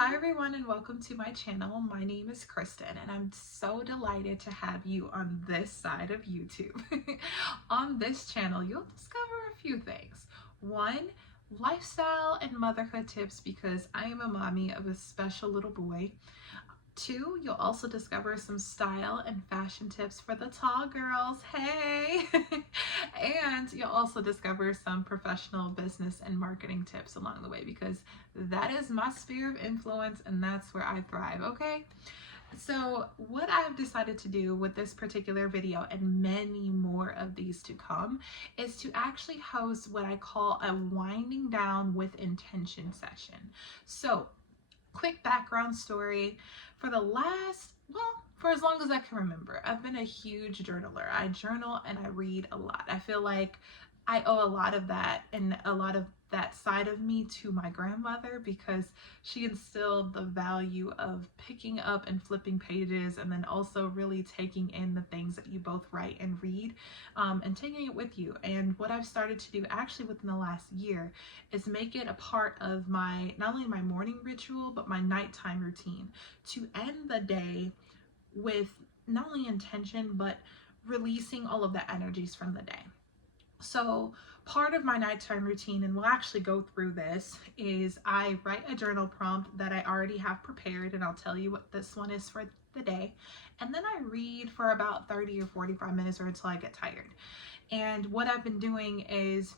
Hi everyone and welcome to my channel. My name is Kristen and I'm so delighted to have you on this side of YouTube. On this channel you'll discover a few things. One, lifestyle and motherhood tips because I am a mommy of a special little boy. Two, you'll also discover some style and fashion tips for the tall girls. Hey! And you'll also discover some professional business and marketing tips along the way because that is my sphere of influence and that's where I thrive, okay? So what I've decided to do with this particular video and many more of these to come is to actually host what I call a winding down with intention session. So quick background story. For the last, for as long as I can remember, I've been a huge journaler. I journal and I read a lot. I feel like I owe a lot of that and a lot of that side of me to my grandmother because she instilled the value of picking up and flipping pages and then also really taking in the things that you both write and read and taking it with you. And what I've started to do actually within the last year is make it a part of my, not only my morning ritual, but my nighttime routine to end the day with not only intention, but releasing all of the energies from the day. So part of my nighttime routine, and we'll actually go through this, is I write a journal prompt that I already have prepared, and I'll tell you what this one is for the day. And then I read for about 30 or 45 minutes or until I get tired. And what I've been doing is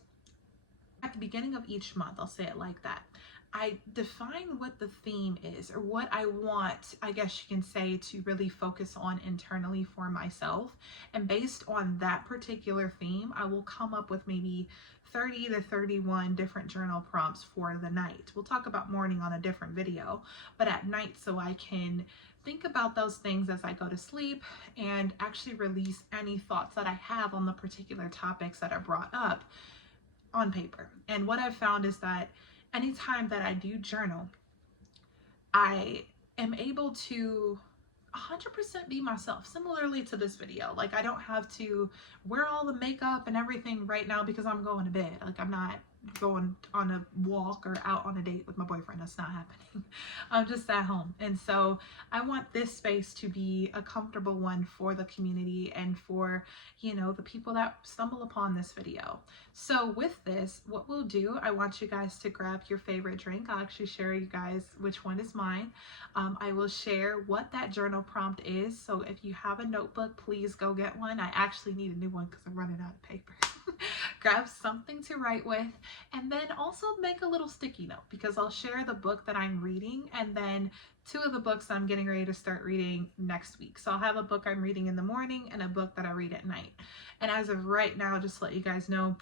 at the beginning of each month, I'll say it like that, I define what the theme is or what I want, I guess you can say, to really focus on internally for myself. And based on that particular theme, I will come up with maybe 30 to 31 different journal prompts for the night. We'll talk about morning on a different video, but at night so I can think about those things as I go to sleep and actually release any thoughts that I have on the particular topics that are brought up on paper. And what I've found is that anytime that I do journal, I am able to 100% be myself, similarly to this video. Like, I don't have to wear all the makeup and everything right now because I'm going to bed. Like, I'm not going on a walk or out on a date with my boyfriend. That's not happening. I'm just at home. And so I want this space to be a comfortable one for the community and for, you know, the people that stumble upon this video. So with this, what we'll do, I want you guys to grab your favorite drink. I'll actually share you guys which one is mine. I will share what that journal prompt is. So if you have a notebook, please go get one. I actually need a new one because I'm running out of paper. Grab something to write with, and then also make a little sticky note because I'll share the book that I'm reading and then two of the books I'm getting ready to start reading next week. So I'll have a book I'm reading in the morning and a book that I read at night. And as of right now, just to let you guys know,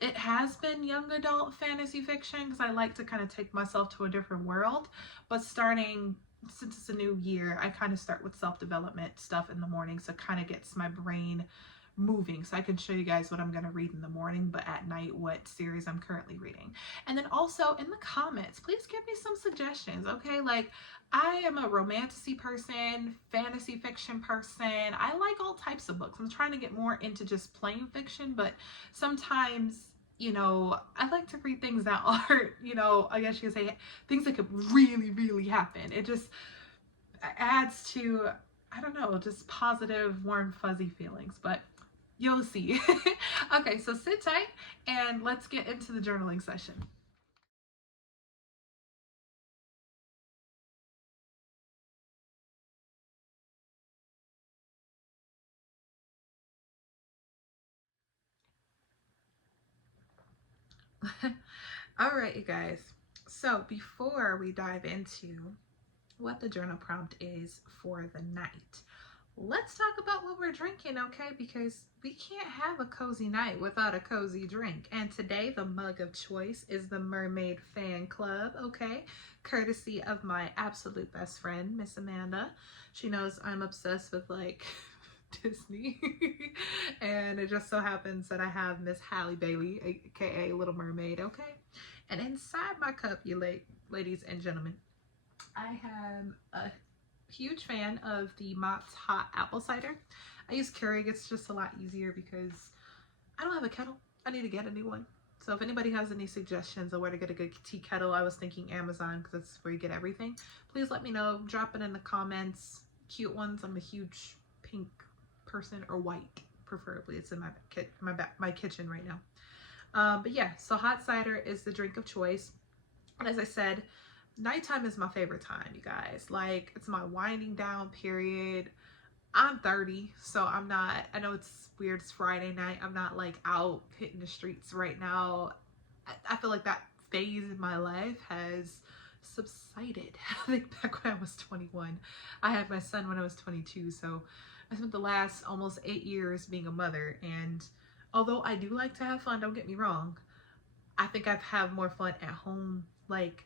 it has been young adult fantasy fiction because I like to kind of take myself to a different world. But starting, since it's a new year, I kind of start with self-development stuff in the morning. So it kind of gets my brain moving so I can show you guys what I'm going to read in the morning, but at night what series I'm currently reading. And then also in the comments, please give me some suggestions, okay? Like, I am a romantasy person, fantasy fiction person. I like all types of books. I'm trying to get more into just plain fiction, but sometimes, you know, I like to read things that are, you know, I guess you could say things that could really, really happen. It just adds to, I don't know, just positive, warm, fuzzy feelings, but you'll see. Okay, so sit tight and let's get into the journaling session. All right, you guys. So before we dive into what the journal prompt is for the night, let's talk about what we're drinking, okay? Because we can't have a cozy night without a cozy drink. And today the mug of choice is the Mermaid Fan Club, okay? Courtesy of my absolute best friend, Miss Amanda. She knows I'm obsessed with like Disney. And it just so happens that I have Miss Halle Bailey, aka Little Mermaid, okay? And inside my cup, you ladies and gentlemen, I am a huge fan of the Mott's Hot Apple Cider. I use Keurig. It's just a lot easier because I don't have a kettle. I need to get a new one. So if anybody has any suggestions of where to get a good tea kettle, I was thinking Amazon because that's where you get everything. Please let me know. Drop it in the comments. Cute ones. I'm a huge pink person, or white preferably. It's in my kitchen right now. But yeah, so hot cider is the drink of choice. And as I said, nighttime is my favorite time, you guys. Like, it's my winding down period. I'm 30, so I'm not, I know it's weird, it's Friday night, I'm not like out hitting the streets right now. I feel like that phase in my life has subsided. I think back when I was 21, I had my son when I was 22, so I spent the last almost 8 years being a mother, and although I do like to have fun, don't get me wrong, I think I've had more fun at home, like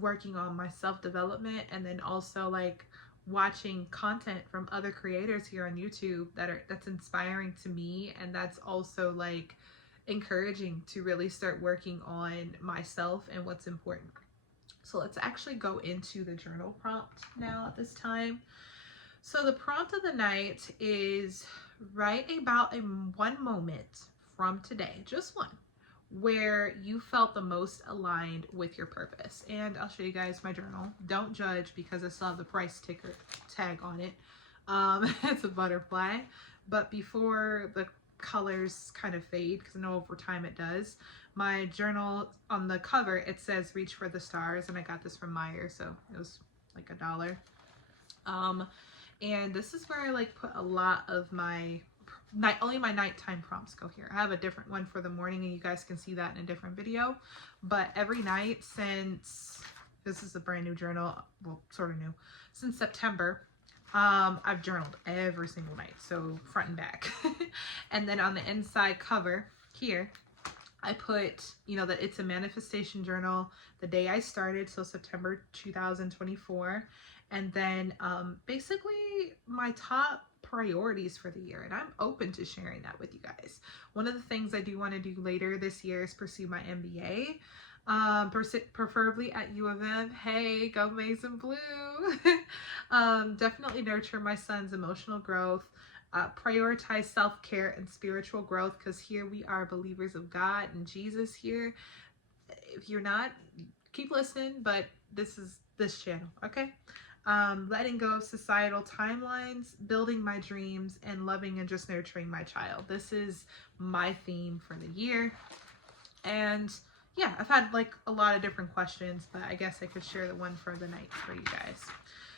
working on my self-development, and then also like watching content from other creators here on YouTube that's inspiring to me, and that's also like encouraging to really start working on myself and what's important. So let's actually go into the journal prompt now at this time. So the prompt of the night is write about one moment from today, just one, where you felt the most aligned with your purpose. And I'll show you guys my journal. Don't judge because I still have the price ticker tag on it. It's a butterfly, but before the colors kind of fade, because I know over time it does, my journal on the cover, it says reach for the stars, and I got this from Meyer, so it was like $1. And this is where I like put a lot of my only my nighttime prompts go here. I have a different one for the morning, and you guys can see that in a different video. But every night since, this is a brand new journal, well, sort of new, since September, I've journaled every single night, so front and back. And then on the inside cover here, I put, you know, that it's a manifestation journal, the day I started, so September 2024. And then basically my top priorities for the year, and I'm open to sharing that with you guys. One of the things I do want to do later this year is pursue my MBA, preferably at U of M. Hey, go Maize and Blue. Definitely nurture my son's emotional growth, prioritize self-care and spiritual growth, because here we are believers of God and Jesus here. If you're not, keep listening, but this is this channel, okay? Letting go of societal timelines, building my dreams, and loving and just nurturing my child. This is my theme for the year. And yeah, I've had like a lot of different questions, but I guess I could share the one for the night for you guys.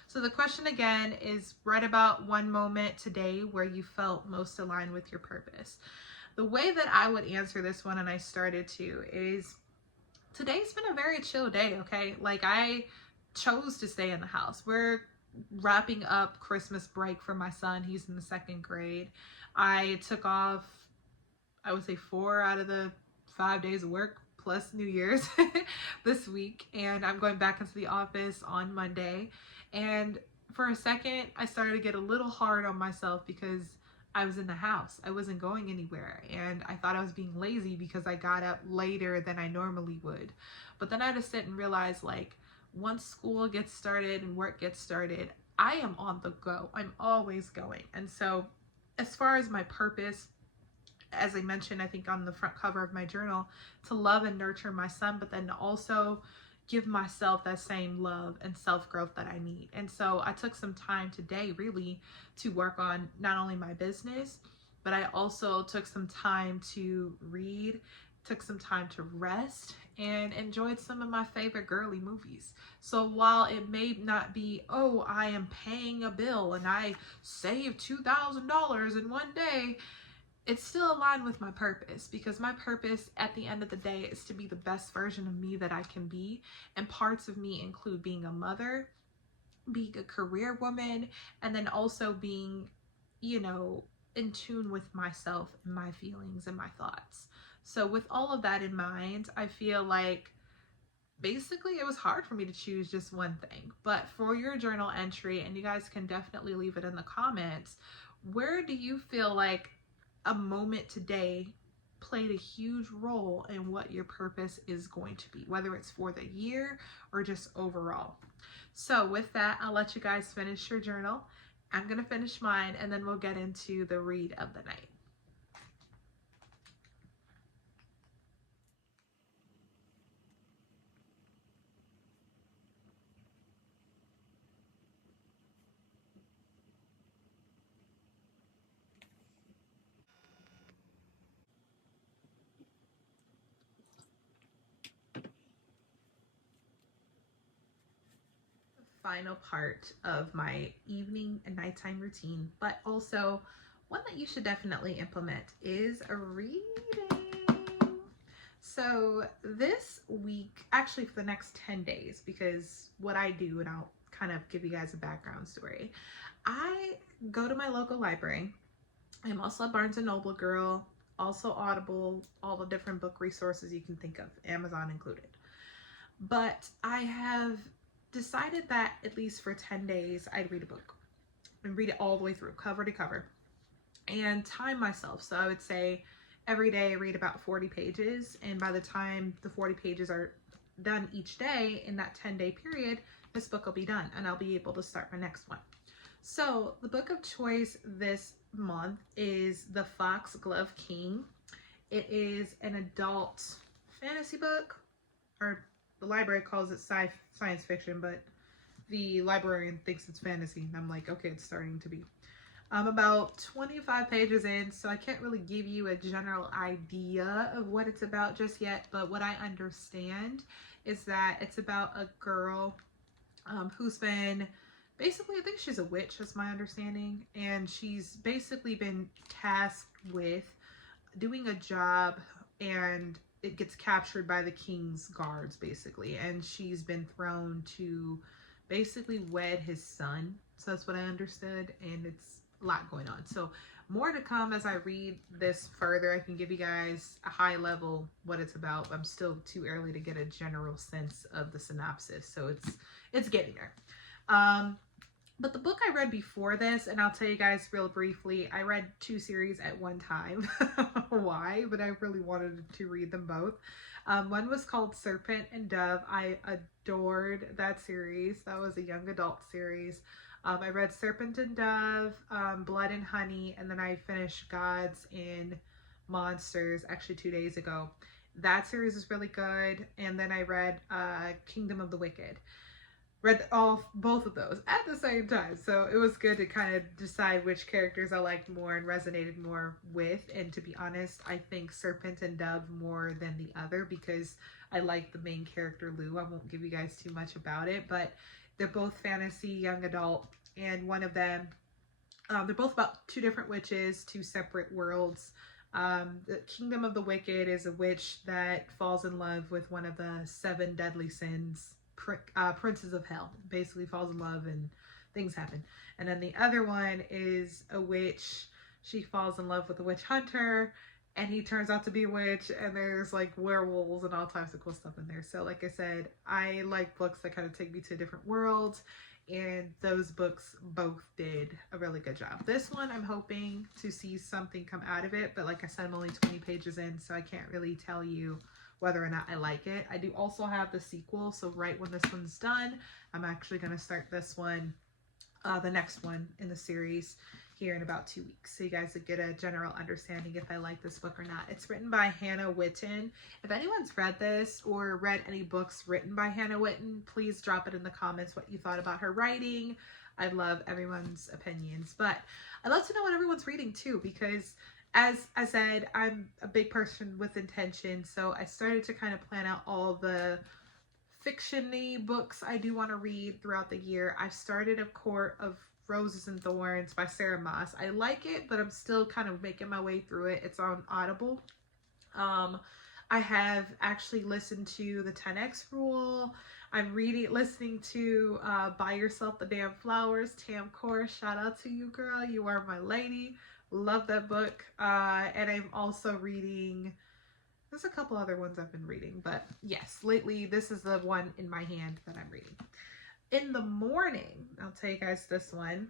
So the question again is, write about one moment today where you felt most aligned with your purpose. The way that I would answer this one, and I started to, is today's been a very chill day, okay? Like, I chose to stay in the house. We're wrapping up Christmas break for my son. He's in the 2nd grade. I took off, I would say 4 out of the 5 days of work plus New Year's this week, and I'm going back into the office on Monday. And for a second, I started to get a little hard on myself because I was in the house. I wasn't going anywhere, and I thought I was being lazy because I got up later than I normally would. But then I had to sit and realize, like, once school gets started and work gets started, I am on the go. I'm always going. And so as far as my purpose, as I mentioned, I think on the front cover of my journal, to love and nurture my son, but then also give myself that same love and self-growth that I need. And so I took some time today really to work on not only my business, but I also took some time to read, took some time to rest, and enjoyed some of my favorite girly movies. So while it may not be, oh, I am paying a bill and I saved $2,000 in one day, it's still aligned with my purpose, because my purpose at the end of the day is to be the best version of me that I can be. And parts of me include being a mother, being a career woman, and then also being, you know, in tune with myself, my feelings, and my thoughts. So with all of that in mind, I feel like basically it was hard for me to choose just one thing. But for your journal entry, and you guys can definitely leave it in the comments, where do you feel like a moment today played a huge role in what your purpose is going to be, whether it's for the year or just overall? So with that, I'll let you guys finish your journal. I'm going to finish mine, and then we'll get into the read of the night. final part of my evening and nighttime routine, but also one that you should definitely implement is a reading. So this week, actually for the next 10 days, because what I do, and I'll kind of give you guys a background story, I go to my local library. I'm also a Barnes & Noble girl, also Audible, all the different book resources you can think of, Amazon included. But I have decided that at least for 10 days, I'd read a book and read it all the way through, cover to cover, and time myself. So I would say every day I read about 40 pages. And by the time the 40 pages are done each day in that 10-day period, this book will be done and I'll be able to start my next one. So the book of choice this month is The FoxGlove King. It is an adult fantasy book, or the library calls it science fiction, but the librarian thinks it's fantasy. And I'm like, okay, it's starting to be. I'm about 25 pages in, so I can't really give you a general idea of what it's about just yet. But what I understand is that it's about a girl who's been basically, I think she's a witch, that's my understanding. And she's basically been tasked with doing a job, and it gets captured by the king's guards, basically. And she's been thrown to basically wed his son. So that's what I understood. And it's a lot going on. So more to come as I read this further. I can give you guys a high level what it's about. I'm still too early to get a general sense of the synopsis. So it's getting there. But the book I read before this, and I'll tell you guys real briefly, I read 2 series at one time. Why? But I really wanted to read them both. One was called Serpent and Dove. I adored that series. That was a young adult series. I read Serpent and Dove, Blood and Honey, and then I finished Gods and Monsters actually 2 days ago. That series is really good. And then I read Kingdom of the Wicked. Read both of those at the same time. So it was good to kind of decide which characters I liked more and resonated more with. And to be honest, I think Serpent and Dove more than the other because I like the main character, Lou. I won't give you guys too much about it, but they're both fantasy, young adult. And one of them, they're both about 2 different witches, 2 separate worlds. The Kingdom of the Wicked is a witch that falls in love with one of the 7 deadly sins, princes of hell. Basically falls in love and things happen. And then the other one is a witch. She falls in love with a witch hunter, and he turns out to be a witch, and there's like werewolves and all types of cool stuff in there. So like I said, I like books that kind of take me to different worlds, and those books both did a really good job. This one, I'm hoping to see something come out of it, but like I said, I'm only 20 pages in, so I can't really tell you whether or not I like it. I do also have the sequel, so right when this one's done, I'm actually going to start this one, the next one in the series here in about 2 weeks, so you guys would get a general understanding if I like this book or not. It's written by Hannah Whitten. If anyone's read this or read any books written by Hannah Whitten, please drop it in the comments what you thought about her writing. I love everyone's opinions, but I'd love to know what everyone's reading too, because as I said, I'm a big person with intention, so I started to kind of plan out all the fiction-y books I do want to read throughout the year. I've started A Court of Roses and Thorns by Sarah Maas. I like it, but I'm still kind of making my way through it. It's on Audible. I have actually listened to the 10X Rule. I'm listening to Buy Yourself the Damn Flowers, Tam Core. Shout out to you, girl. You are my lady. Love that book. And I'm also reading, there's a couple other ones I've been reading, but yes, lately this is the one in my hand that I'm reading. In the morning, I'll tell you guys this one.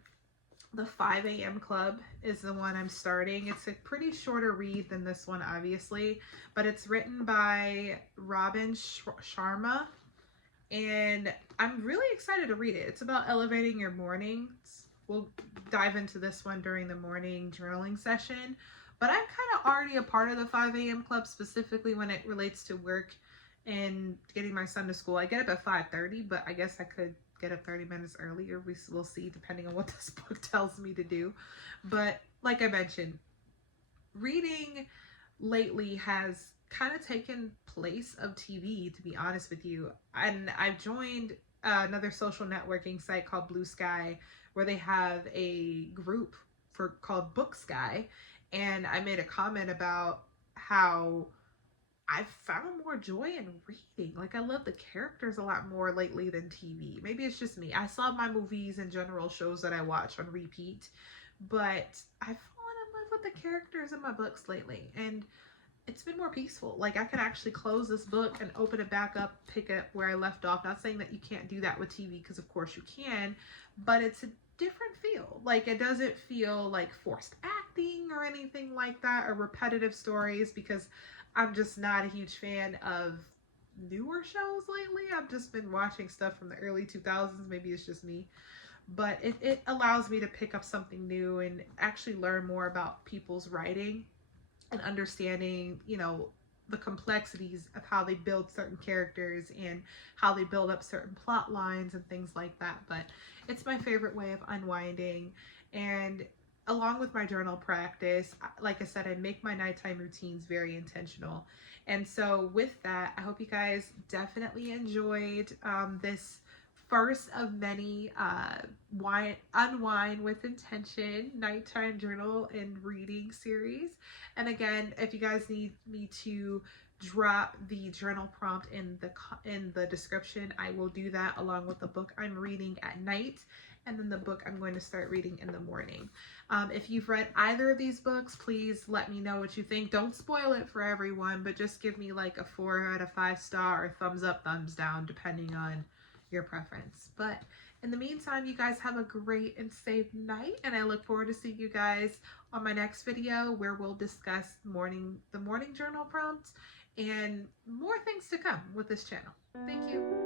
The 5 a.m. Club is the one I'm starting. It's a pretty shorter read than this one, obviously, but it's written by Robin Sharma, and I'm really excited to read it. It's about elevating your mornings. We'll dive into this one during the morning journaling session, but I'm kind of already a part of the 5 a.m. Club, specifically when it relates to work and getting my son to school. I get up at 5:30, but I guess I could get up 30 minutes earlier. We'll see, depending on what this book tells me to do. But like I mentioned, reading lately has kind of taken place of TV, to be honest with you. And I've joined another social networking site called Bluesky, where they have a group called Booksky, and I made a comment about how I've found more joy in reading. Like, I love the characters a lot more lately than TV. Maybe it's just me. I saw my movies and general shows that I watch on repeat, but I've fallen in love with the characters in my books lately, and it's been more peaceful. Like, I can actually close this book and open it back up, pick up where I left off. Not saying that you can't do that with TV, because of course you can, but it's a different feel. Like, it doesn't feel like forced acting or anything like that, or repetitive stories, because I'm just not a huge fan of newer shows lately. I've just been watching stuff from the early 2000s. Maybe it's just me, but it allows me to pick up something new and actually learn more about people's writing and understanding, you know, the complexities of how they build certain characters and how they build up certain plot lines and things like that. But it's my favorite way of unwinding. And along with my journal practice, like I said, I make my nighttime routines very intentional. And so with that, I hope you guys definitely enjoyed this first of many Unwind with Intention nighttime journal and reading series. And again, if you guys need me to drop the journal prompt in the description, I will do that, along with the book I'm reading at night and then the book I'm going to start reading in the morning. If you've read either of these books, please let me know what you think. Don't spoil it for everyone, but just give me like a 4 out of 5 star, or thumbs up, thumbs down, depending on your preference. But in the meantime, you guys have a great and safe night, and I look forward to seeing you guys on my next video, where we'll discuss the morning journal prompts and more things to come with this channel. Thank you.